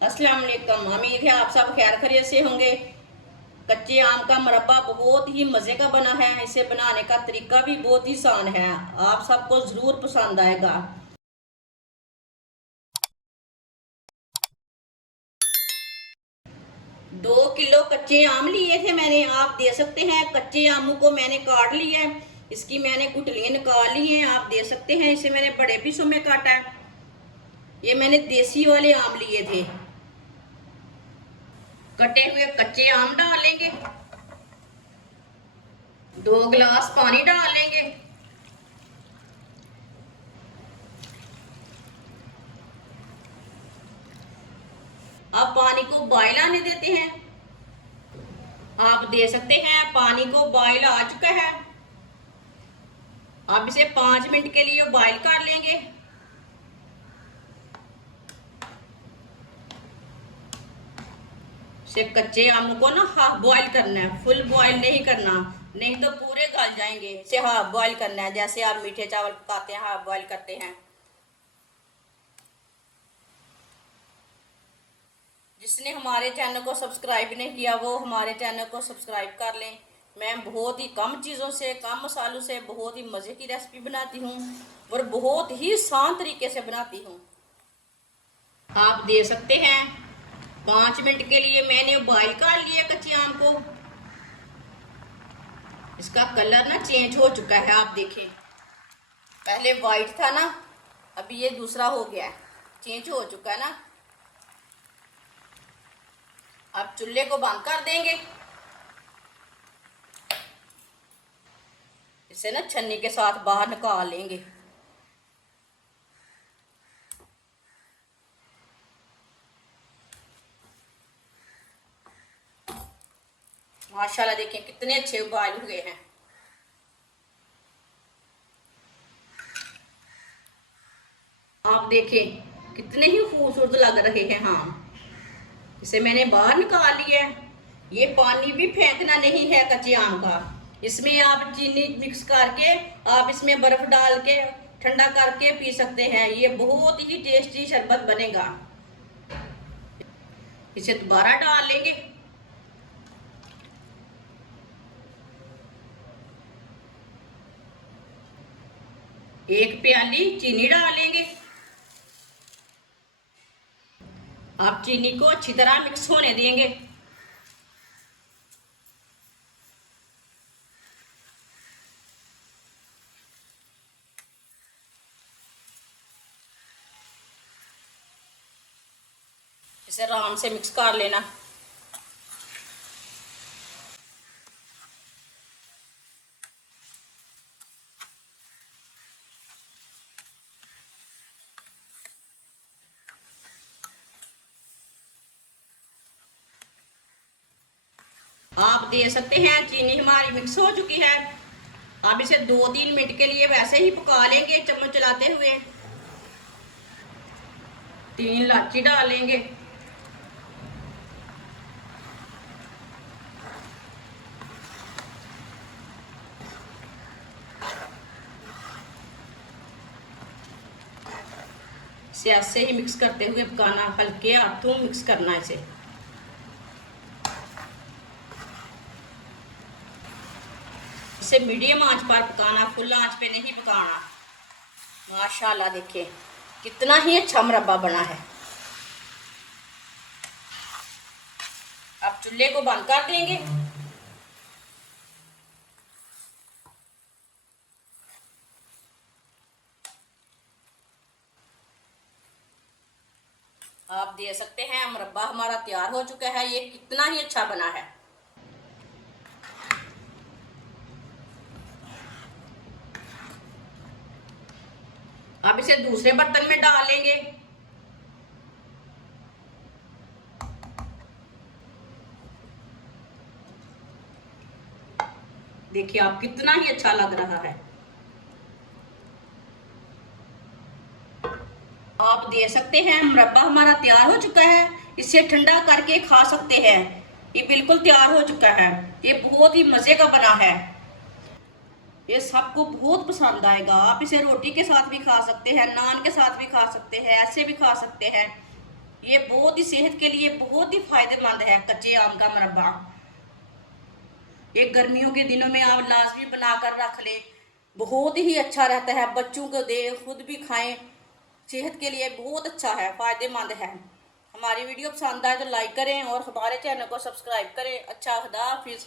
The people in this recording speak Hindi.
अस्सलाम वालेकुम। उम्मीद है आप सब खैर खैरियत से होंगे। कच्चे आम का मुरब्बा बहुत ही मज़े का बना है। इसे बनाने का तरीका भी बहुत ही आसान है। आप सबको ज़रूर पसंद आएगा। 2 किलो कच्चे आम लिए थे मैंने। आप दे सकते हैं। कच्चे आमों को मैंने काट लिया है। इसकी मैंने गुठलियाँ निकाल ली हैं। आप दे सकते हैं। इसे मैंने बड़े पीसों में काटा है। ये मैंने देसी वाले आम लिए थे। कटे हुए कच्चे आम डाल लेंगे। 2 गिलास पानी डाल लेंगे। अब पानी को बॉयल आने देते हैं। आप दे सकते हैं। पानी को बॉयल आ चुका है। अब इसे 5 मिनट के लिए बॉयल कर लेंगे। इसे कच्चे आम को ना हाफ बॉयल करना है, फुल बॉयल नहीं करना, नहीं तो पूरे गल जाएंगे। इसे हाफ बॉयल करना है, जैसे आप मीठे चावल पकाते हैं हाफ बॉयल करते हैं। जिसने हमारे चैनल को सब्सक्राइब नहीं किया वो हमारे चैनल को सब्सक्राइब कर लें। मैं बहुत ही कम चीज़ों से, कम मसालों से बहुत ही मज़े की रेसिपी बनाती हूँ और बहुत ही आसान तरीके से बनाती हूँ। आप दे सकते हैं। 5 मिनट के लिए मैंने बॉयल कर लिया कच्चे आम को। इसका कलर ना चेंज हो चुका है। आप देखें, पहले वाइट था ना, अभी ये दूसरा हो गया है, चेंज हो चुका है ना। अब चूल्हे को बंद कर देंगे। इसे ना छन्नी के साथ बाहर निकाल लेंगे। माशाल्लाह देखें कितने अच्छे उबाल हुए हैं। आप देखें कितने ही खूबसूरत लग रहे हैं। हाँ, इसे मैंने बाहर निकाल लिया है। ये पानी भी फेंकना नहीं है कच्चे आम का। इसमें आप चीनी मिक्स करके, आप इसमें बर्फ डाल के ठंडा करके पी सकते हैं। ये बहुत ही टेस्टी शरबत बनेगा। इसे दोबारा डाल लेंगे। एक प्याली चीनी डालेंगे। आप चीनी को अच्छी तरह मिक्स होने देंगे। इसे आराम से मिक्स कर लेना। आप दे सकते हैं। चीनी हमारी मिक्स हो चुकी है। अब इसे 2-3 मिनट के लिए वैसे ही पका लेंगे चम्मच चलाते हुए। 3 इलायची डालेंगे। इसे ऐसे ही मिक्स करते हुए पकाना, हल्के हाथों मिक्स करना इसे। इसे मीडियम आंच पर पकाना, फुल आंच पे नहीं पकाना। माशाल्लाह देखिए कितना ही अच्छा मुरब्बा बना है। अब चूल्हे को बंद कर देंगे। आप दे सकते हैं। मुरब्बा हमारा तैयार हो चुका है। ये कितना ही अच्छा बना है। अब इसे दूसरे बर्तन में डाल लेंगे। देखिए आप कितना ही अच्छा लग रहा है। आप दे सकते हैं। मुरब्बा हमारा तैयार हो चुका है। इसे ठंडा करके खा सकते हैं। ये बिल्कुल तैयार हो चुका है। ये बहुत ही मजे का बना है। ये सबको बहुत पसंद आएगा। आप इसे रोटी के साथ भी खा सकते हैं, नान के साथ भी खा सकते हैं, ऐसे भी खा सकते हैं। ये बहुत ही सेहत के लिए बहुत ही फायदेमंद है कच्चे आम का मुरब्बा। ये गर्मियों के दिनों में आप लाजमी बनाकर रख ले, बहुत ही अच्छा रहता है। बच्चों को दे, खुद भी खाएं, सेहत के लिए बहुत अच्छा है, फायदेमंद है। हमारी वीडियो पसंद आए तो लाइक करें और हमारे चैनल को सब्सक्राइब करें। अच्छा, खुदा हाफिज़।